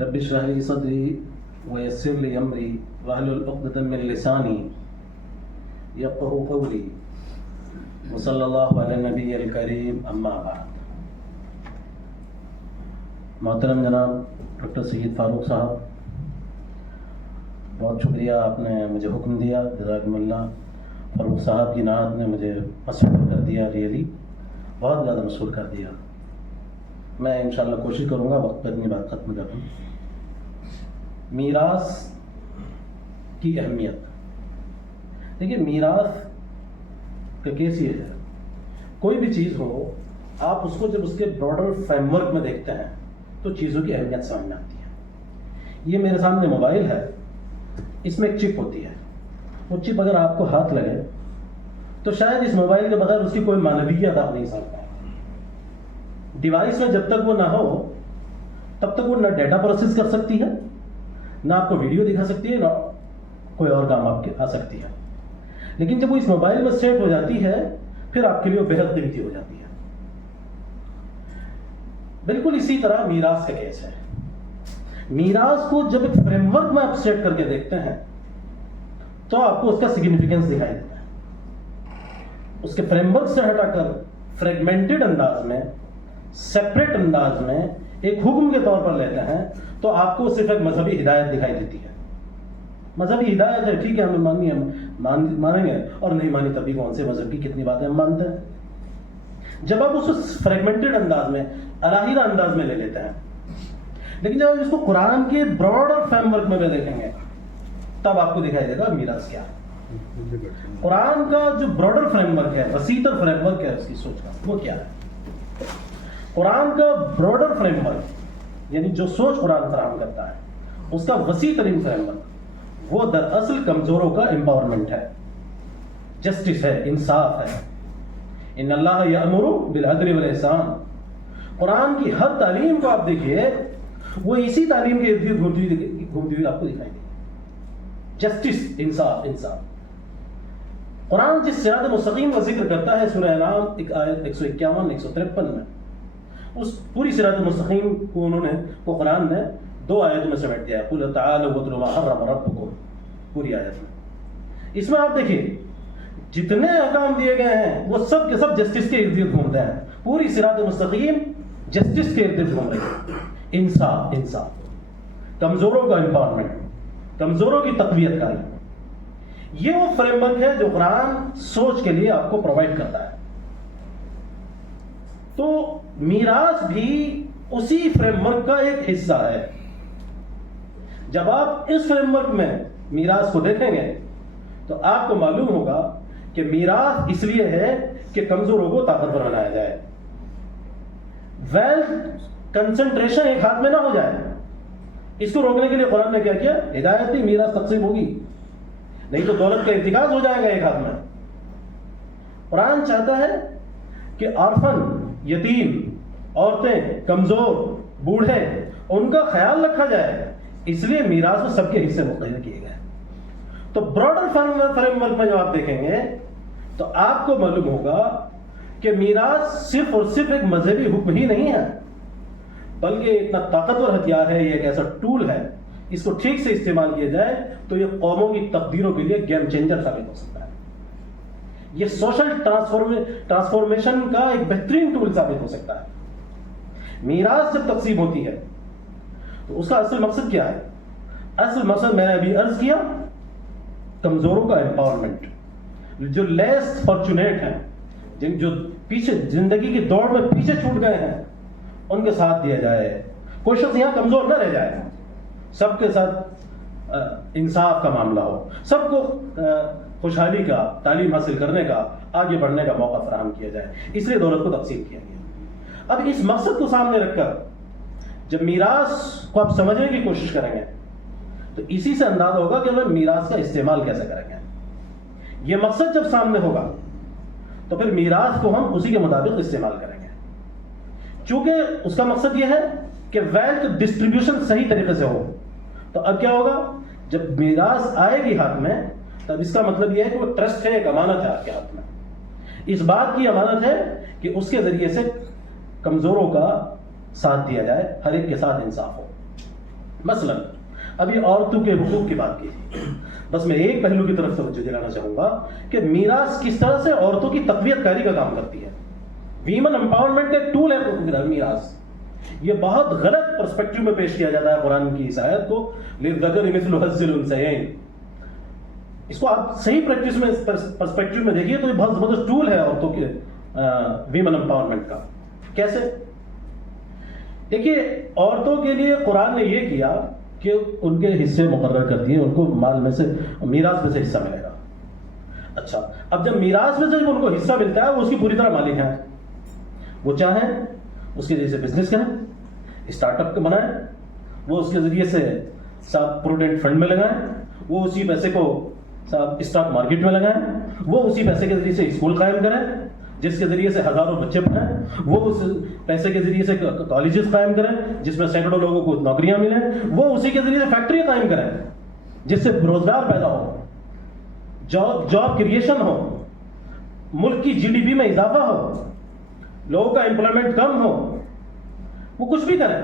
رب اشرح لي صدري ويسر لي أمري واحلل عقدة من لساني يفقهوا قولي وصلی اللہ علی النبی الکریم اما بعد. محترم جناب ڈاکٹر سید فاروق صاحب، بہت شکریہ، آپ نے مجھے حکم دیا. جزاکم اللہ. فاروق صاحب کی نعت نے مجھے مسحور کر دیا، ریئلی بہت زیادہ مسحور کر دیا. میں انشاءاللہ کوشش کروں گا وقت پر اپنی بات ختم کر دوں. میراث کی اہمیت دیکھیے. میراث کا کیس یہ ہے، کوئی بھی چیز ہو، آپ اس کو جب اس کے براڈر فریم ورک میں دیکھتے ہیں تو چیزوں کی اہمیت سمجھ میں آتی ہے. یہ میرے سامنے موبائل ہے، اس میں ایک چپ ہوتی ہے. وہ چپ اگر آپ کو ہاتھ لگے تو شاید اس موبائل کے بغیر اس کی کوئی معنویت آپ نہیں سمجھ پائیں. ڈیوائس میں جب تک وہ نہ ہو تب تک وہ نہ ڈیٹا پروسیس کر سکتی ہے، نہ آپ کو ویڈیو دکھا سکتی ہے، نہ کوئی اور کام آپ کے آ سکتی ہے. لیکن جب وہ اس موبائل میں سیٹ ہو جاتی ہے پھر آپ کے لیے وہ بہت قیمتی ہو جاتی ہے. بالکل اسی طرح میراث کا کیس ہے. میراث کو جب ایک فریم ورک میں آپ سیٹ کر کے دیکھتے ہیں تو آپ کو اس کا سگنیفیکینس دکھائی دیتا ہے. اس کے فریم ورک سے ہٹا کر فریگمنٹڈ انداز میں، سیپریٹ انداز میں ایک حکم کے طور پر لیتے ہیں تو آپ کو صرف ایک مذہبی ہدایت دکھائی دیتی ہے. مذہبی ہدایت ہے، ٹھیک ہے، ہمیں مانیں گے، اور نہیں مانی تبھی کون سے مذہب کی کتنی باتیں ہم مانتے ہیں. جب آپ اس فریگمنٹڈ انداز میں، علاحدہ انداز میں لے لیتے ہیں، لیکن جب آپ اس کو قرآن کے براڈر فریم ورک میں دیکھیں گے تب آپ کو دکھائی دے گا میراث کیا ہے. قرآن کا جو براڈر فریم ورک ہے، وسیع تر فریم ورک ہے اس کی سوچ کا، وہ کیا ہے؟ قرآن کا براڈر فریم ورک یعنی جو سوچ قرآن فراہم کرتا ہے اس کا وسیع ترین فریم ورک وہ دراصل کمزوروں کا امپاورمنٹ ہے، جسٹس ہے، انصاف ہے. ان اللہ یأمر بالعدل والاحسان. قرآن کی ہر تعلیم کو آپ دیکھیے وہ اسی تعلیم کے ارد گرد گھومتی ہوئی آپ کو دکھائی دے گی. جسٹس، انصاف، انصاف. قرآن جس صراط مستقیم کا ذکر کرتا ہے سورہ انعام ایک آیت 151 153 میں، اس پوری صراط مستقیم کو وہ قرآن نے 2 آیتوں میں سمیٹ دیا ہے. قل تعالوا واتلوا ما حرم ربکم، پوری آیت میں. اس میں آپ دیکھیے جتنے احکام دیے گئے ہیں وہ سب کے سب جسٹس کے ارد گرد گھومتے ہیں. پوری صراط مستقیم جسٹس کے ارد گرد گھوم رہی ہے. انصاف، انصاف، کمزوروں کا امپاورمنٹ، کمزوروں کی تقویت کاری. یہ وہ فریم ورک ہے جو قرآن سوچ کے لیے آپ کو پرووائڈ کرتا ہے. تو میراث بھی اسی فریم ورک کا ایک حصہ ہے. جب آپ اس فریم ورک میں میراث کو دیکھیں گے تو آپ کو معلوم ہوگا کہ میراث اس لیے ہے کہ کمزوروں کو طاقتور بنایا جائے. ویلتھ کنسنٹریشن ایک ہاتھ میں نہ ہو جائے. اس کو روکنے کے لیے قرآن نے کیا کیا؟ ہدایت دی، میراث تقسیم ہوگی، نہیں تو دولت کا ارتکاز ہو جائے گا ایک ہاتھ میں. قرآن چاہتا ہے کہ آرفن، یتیم، عورتیں، کمزور، بوڑھے، ان کا خیال رکھا جائے. اس لیے میراث میں سب کے حصے مقرر کیے گئے. تو براڈر فریم ورک میں جب آپ دیکھیں گے تو آپ کو معلوم ہوگا کہ میراث صرف اور صرف ایک مذہبی حکم ہی نہیں ہے، بلکہ اتنا طاقتور ہتھیار ہے. یہ ایک ایسا ٹول ہے، اس کو ٹھیک سے استعمال کیا جائے تو یہ قوموں کی تقدیروں کے لیے گیم چینجر ثابت ہو سکتا ہے. یہ سوشل ٹرانسفارمیشن کا ایک بہترین ٹول ثابت ہو سکتا ہے. میراث جب تقسیم ہوتی ہے تو اس کا اصل مقصد کیا ہے؟ اصل مقصد میں نے ابھی عرض کیا، کمزوروں کا امپاورمنٹ. جو لیس فارچونیٹ ہیں، جو پیچھے زندگی کی دوڑ میں پیچھے چھوٹ گئے ہیں، ان کے ساتھ دیا جائے. کوئی شخص یہاں کمزور نہ رہ جائے. سب کے ساتھ انصاف کا معاملہ ہو، سب کو خوشحالی کا، تعلیم حاصل کرنے کا، آگے بڑھنے کا موقع فراہم کیا جائے. اس لیے دولت کو تقسیم کیا گیا. اب اس مقصد کو سامنے رکھ کر جب میراث کو آپ سمجھنے کی کوشش کریں گے تو اسی سے اندازہ ہوگا کہ ہمیں میراث کا استعمال کیسے کریں گے. یہ مقصد جب سامنے ہوگا تو پھر میراث کو ہم اسی کے مطابق استعمال کریں گے. چونکہ اس کا مقصد یہ ہے کہ ویلتھ ڈسٹریبیوشن صحیح طریقے سے ہو. تو اب کیا ہوگا؟ جب میراث آئے گی ہاتھ میں تب اس کا مطلب یہ ہے کہ وہ ٹرسٹ ہے، ایک امانت ہے آپ کے ہاتھ میں. اس بات کی امانت ہے کہ اس کے ذریعے سے کمزوروں کا ساتھ دیا جائے، ہر ایک کے ساتھ انصاف ہو. مثلا ابھی عورتوں کے حقوق کی بات کی تھی، بس میں ایک پہلو کی طرف توجہ دلانا چاہوں گا کہ میراث کس طرح سے عورتوں کی تقویت کاری کا کام کرتی ہے. ویمن امپاورمنٹ کا ایک ٹول ہے میراث. یہ بہت غلط پرسپیکٹو میں پیش کیا جاتا ہے قرآن کی اس آیت کو، للذکر مثل حظ الانثیین. اس کو آپ صحیح پریکٹس میں پرسپیکٹو میں دیکھیے تو یہ بہت زبردست ٹول ہے عورتوں کے ویمن امپاورمنٹ کا. کیسے؟ دیکھیے عورتوں کے لیے قرآن نے یہ کیا کہ ان کے حصے مقرر کر دیے، ان کو مال میں سے میراث میں سے حصہ ملے گا. اچھا، اب جب میراث میں سے ان کو حصہ ملتا ہے وہ اس کی پوری طرح مالک ہیں. وہ چاہیں اس کے ذریعے سے بزنس کریں، اسٹارٹ اپ بنائیں، وہ اس کے ذریعے سے صاحب پروڈنٹ فنڈ میں لگائیں، وہ اسی پیسے کو صاحب اسٹاک مارکیٹ میں لگائیں، وہ اسی پیسے کے ذریعے سے اسکول قائم کریں جس کے ذریعے سے ہزاروں بچے پڑھیں، وہ اس پیسے کے ذریعے سے کالجز قائم کریں جس میں سینکڑوں لوگوں کو نوکریاں ملیں، وہ اسی کے ذریعے سے فیکٹری قائم کریں جس سے روزگار پیدا ہو، جاب کریشن ہو، ملک کی جی ڈی پی میں اضافہ ہو، لوگوں کا امپلائمنٹ کم ہو. وہ کچھ بھی کریں.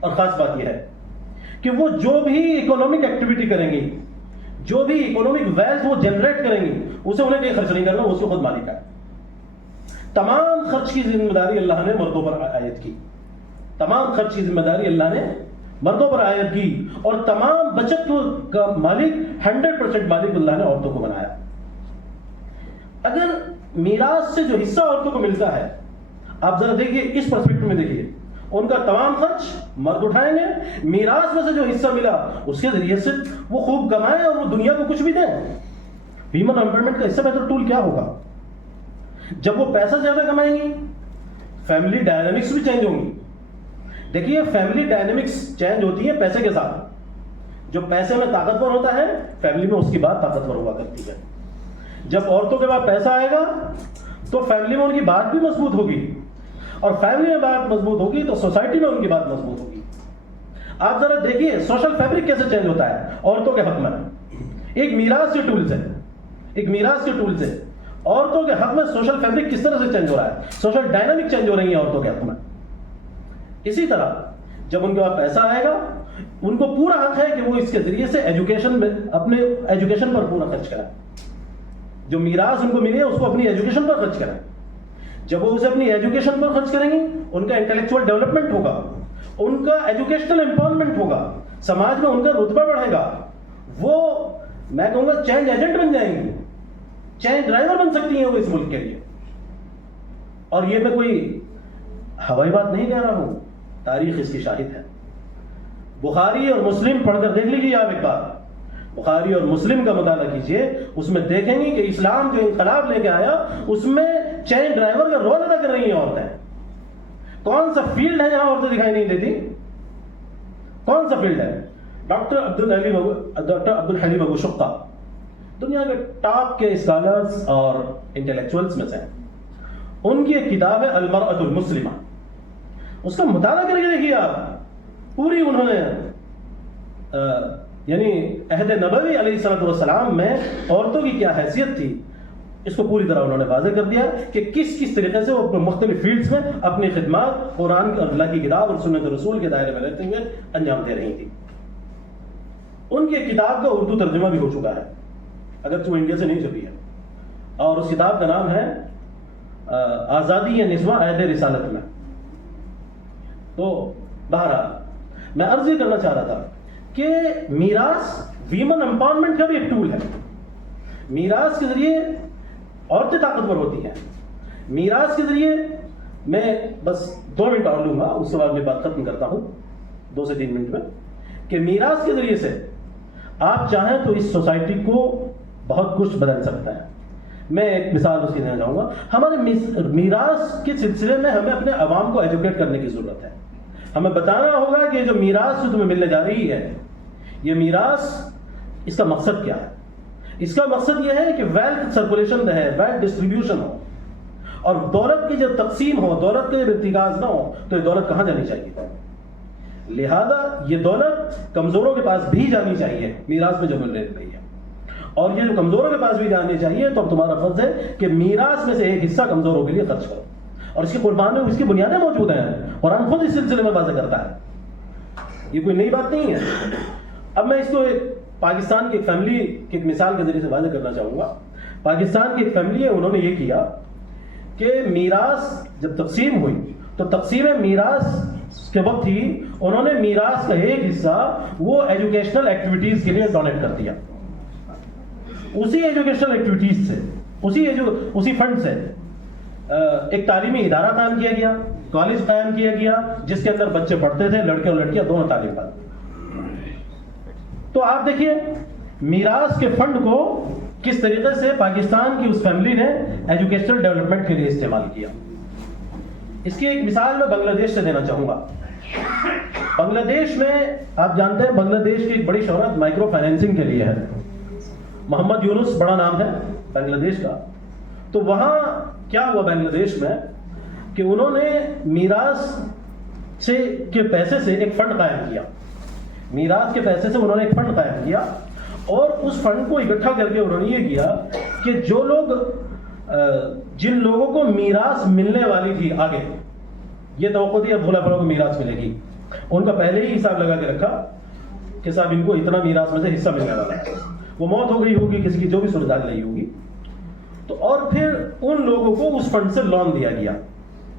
اور خاص بات یہ ہے کہ وہ جو بھی اکنامک ایکٹیویٹی کریں گی، جو بھی اکنامک ویلتھ وہ جنریٹ کریں گی، اسے انہیں کہیں خرچ نہیں کرنا، اس کو خود مالک ہے. تمام خرچ کی ذمہ داری اللہ نے مردوں پر عائد کی. تمام خرچ کی ذمہ داری اللہ نے مردوں پر عائد کی، اور تمام بچت کا مالک 100% مالک اللہ نے عورتوں کو بنایا. اگر میراث سے جو حصہ عورتوں کو ملتا ہے، آپ ذرا دیکھیے اس پرسپیکٹو میں دیکھیے، ان کا تمام خرچ مرد اٹھائیں گے، میراث میں سے جو حصہ ملا اس کے ذریعے سے وہ خوب کمائیں اور وہ دنیا کو کچھ بھی دیں. ویمن امپاورمنٹ کا اس سے بہتر ٹول کیا ہوگا؟ جب وہ پیسہ زیادہ کمائیں گی، فیملی ڈائنامکس بھی چینج ہوں گی. دیکھیے فیملی ڈائنامکس چینج ہوتی ہے پیسے کے ساتھ. جو پیسے میں طاقتور ہوتا ہے فیملی میں اس کی بات طاقتور ہوا کرتی ہے. جب عورتوں کے پاس پیسہ آئے گا تو فیملی میں ان کی بات بھی مضبوط ہوگی، اور فیملی میں بات مضبوط ہوگی تو سوسائٹی میں ان کی بات مضبوط ہوگی. آپ ذرا دیکھیے سوشل فیبرک کیسے چینج ہوتا ہے عورتوں کے حق میں. ایک میراث کے ٹول سے، عورتوں کے حق میں سوشل فیبرک کس طرح سے چینج ہو رہا ہے، سوشل ڈائنامک چینج ہو رہی ہیں عورتوں کے حق میں. اسی طرح جب ان کے پاس پیسہ آئے گا، ان کو پورا حق ہے کہ وہ اس کے ذریعے سے ایجوکیشن میں اپنے ایجوکیشن پر پورا خرچ کریں. جو میراث ان کو ملی ہے اس کو اپنی ایجوکیشن پر خرچ کریں. جب وہ اسے اپنی ایجوکیشن پر خرچ کریں گے، ان کا انٹلیکچوئل ڈیولپمنٹ ہوگا، ان کا ایجوکیشنل امپاورمنٹ ہوگا، سماج میں ان کا رتبہ بڑھے گا. وہ میں کہوں گا چینج ایجنٹ بن جائیں گی، چینج ڈرائیور بن سکتی ہیں وہ اس ملک کے لیے. اور یہ میں کوئی ہوائی بات نہیں کہہ رہا ہوں، تاریخ اس کی شاہد ہے. بخاری اور مسلم پڑھ کر دیکھ لیجیے آپ ایک بار، بخاری اور مسلم کا مطالعہ کیجئے، اس میں دیکھیں گے کہ اسلام جو انقلاب لے کے آیا اس میں چین ڈرائیور کا رول ادا کر رہی ہیں عورتیں. کون سا فیلڈ ہے جہاں عورتیں دکھائی نہیں دیتی؟ کون سا فیلڈ ہے؟ ڈاکٹر عبد الحلیم ابو شقہ دنیا کے ٹاپ کے اسکالرز اور انٹلیکچوئلز میں سے ہیں. ان کی ایک کتاب ہے المرأة المسلمہ، اس کا مطالعہ کر کے دیکھیے آپ. پوری انہوں نے یعنی عہد نبوی علیہ الصلوۃ والسلام میں عورتوں کی کیا حیثیت تھی، اس کو پوری طرح انہوں نے واضح کر دیا کہ کس طریقے سے وہ مختلف فیلڈز میں اپنی خدمات قرآن اور اللہ کی کتاب اور سنت رسول کے دائرے میں رہتے ہوئے انجام دے رہی تھی. ان کی کتاب کا اردو ترجمہ بھی ہو چکا ہے، اگرچہ وہ انڈیا سے نہیں چھپی ہے، اور اس کتاب کا نام ہے آزادی یا نسواں عہد رسالت میں. تو بہرحال میں عرض یہ کرنا چاہ رہا تھا کہ میراث ویمن امپاورمنٹ کا بھی ایک ٹول ہے. میراث کے ذریعے عورتیں طاقتور ہوتی ہیں. میراث کے ذریعے میں بس 2 منٹ اور لوں گا، اس کے بعد میں بات ختم کرتا ہوں 2 سے 3 منٹ میں، کہ میراث کے ذریعے سے آپ چاہیں تو اس سوسائٹی کو بہت کچھ بدل سکتا ہے. میں ایک مثال اس کی دینا چاہوں گا. ہمارے میراث کے سلسلے میں ہمیں اپنے عوام کو ایجوکیٹ کرنے کی ضرورت ہے. ہمیں بتانا ہوگا کہ جو میراث جو تمہیں ملنے جا رہی ہے، یہ میراث اس کا مقصد کیا ہے. اس کا مقصد یہ ہے کہ ویلتھ سرکولیشن رہے، ویلتھ ڈسٹریبیوشن ہو، اور دولت کی جب تقسیم ہو، دولت کا جب ارتکاز نہ ہو تو یہ دولت کہاں جانی چاہیے. لہذا یہ دولت کمزوروں کے پاس بھی جانی چاہیے میراث میں جو مل رہی ہے، اور یہ جو کمزوروں کے پاس بھی جانی چاہیے. تو اب تمہارا فرض ہے کہ میراث میں سے ایک حصہ کمزوروں کے لیے خرچ کرو، اور اس کی قربانی اس کی بنیادیں موجود ہیں. قرآن خود اس سلسلے میں واضح کرتا ہے. یہ کوئی نئی بات نہیں ہے. اب میں اس کو پاکستان کی ایک فیملی کی ایک مثال کے ذریعے سے واضح کرنا چاہوں گا. پاکستان کی ایک فیملی ہے, انہوں نے یہ کیا کہ میراث جب تقسیم ہوئی تو تقسیم میراث کے وقت ہی انہوں نے میراث کا ایک حصہ وہ ایجوکیشنل ایکٹیویٹیز کے لیے ڈونیٹ کر دیا. اسی ایجوکیشنل ایکٹیویٹیز سے, اسی فنڈ سے ایک تعلیمی ادارہ قائم کیا گیا, کالج قائم کیا گیا, جس کے اندر بچے پڑھتے تھے, لڑکے اور لڑکیاں دونوں تعلیم پاتے. تو آپ دیکھیے میراث کے فنڈ کو کس طریقے سے پاکستان کی اس فیملی نے ایجوکیشنل ڈیولپمنٹ کے لیے استعمال کیا. اس کی ایک مثال میں بنگلہ دیش سے دینا چاہوں گا. بنگلہ دیش میں آپ جانتے ہیں بنگلہ دیش کی ایک بڑی شہرت مائکرو فائنینسنگ کے لیے ہے. محمد یونس بڑا نام ہے بنگلہ دیش کا. تو وہاں کیا ہوا بنگلہ دیش میں کہ انہوں نے میراث کے پیسے سے ایک فنڈ قائم کیا. میراث کے پیسے سے انہوں نے ایک فنڈ قائم کیا اور اس فنڈ کو اکٹھا کر کے انہوں نے یہ کیا کہ جو لوگ جن لوگوں کو میراث ملنے والی تھی, آگے یہ توقع تھی اب بھولا بھولا کو میراث ملے گی, ان کا پہلے ہی حساب لگا کے رکھا کہ صاحب ان کو اتنا میراث میں سے حصہ ملنے والا ہے. وہ موت ہو گئی ہوگی, کسی کی جو بھی صورت حال نہیں ہوگی, تو اور پھر ان لوگوں کو اس فنڈ سے لون دیا گیا,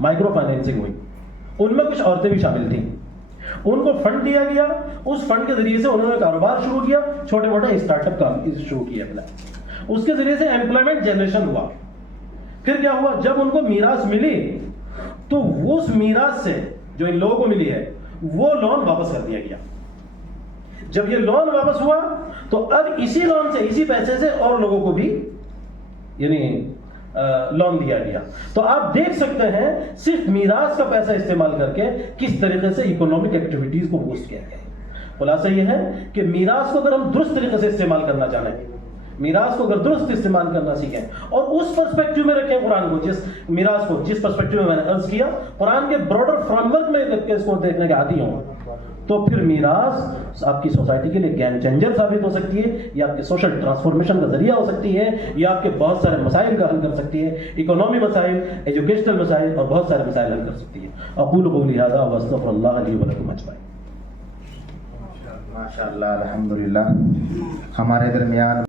مائکرو فائنینسنگ ہوئی. ان میں کچھ عورتیں بھی شامل تھیں. ان کو فنڈ دیا گیا, اس فنڈ کے ذریعے سے انہوں نے کاروبار شروع کیا, چھوٹے موٹے اسٹارٹ اپ کا شروع کیا اپنا. اس کے ذریعے سے ایمپلائمنٹ جنریشن ہوا. پھر کیا ہوا, جب ان کو میراث ملی تو اس میراث سے جو ان لوگوں کو ملی ہے وہ لون واپس کر دیا گیا. جب یہ لون واپس ہوا تو اب اسی لون سے, اسی پیسے سے اور لوگوں کو بھی یعنی لون دیا گیا. تو آپ دیکھ سکتے ہیں صرف میراث کا پیسہ استعمال کر کے کس طریقے سے اکنامک ایکٹیویٹیز کو بوسٹ کیا گیا. خلاصہ یہ ہے کہ میراث کو اگر ہم درست طریقے سے استعمال کرنا چاہیں, میراث کو اگر درست استعمال کرنا سیکھیں اور اس پرسپیکٹو میں رکھیں قرآن کو, جس میراث کو جس پرسپیکٹو میں نے عرض کیا, قرآن کے براڈر فریم ورک میں رکھ کے اس کو دیکھنے کے عادی ہوں, تو پھر میراث آپ کی سوسائٹی کے لیے گیم چینجر ثابت ہو سکتی ہے, یا آپ کے سوشل ٹرانسفارمیشن کا ذریعہ ہو سکتی ہے, یا آپ کے بہت سارے مسائل کا حل کر سکتی ہے, اکنامی مسائل, ایجوکیشنل مسائل اور بہت سارے مسائل حل کر سکتی ہے. اقول قولی ھذا واستغفر اللہ لی ولکم اجمعین. ماشاء اللہ, الحمدللہ. ہمارے درمیان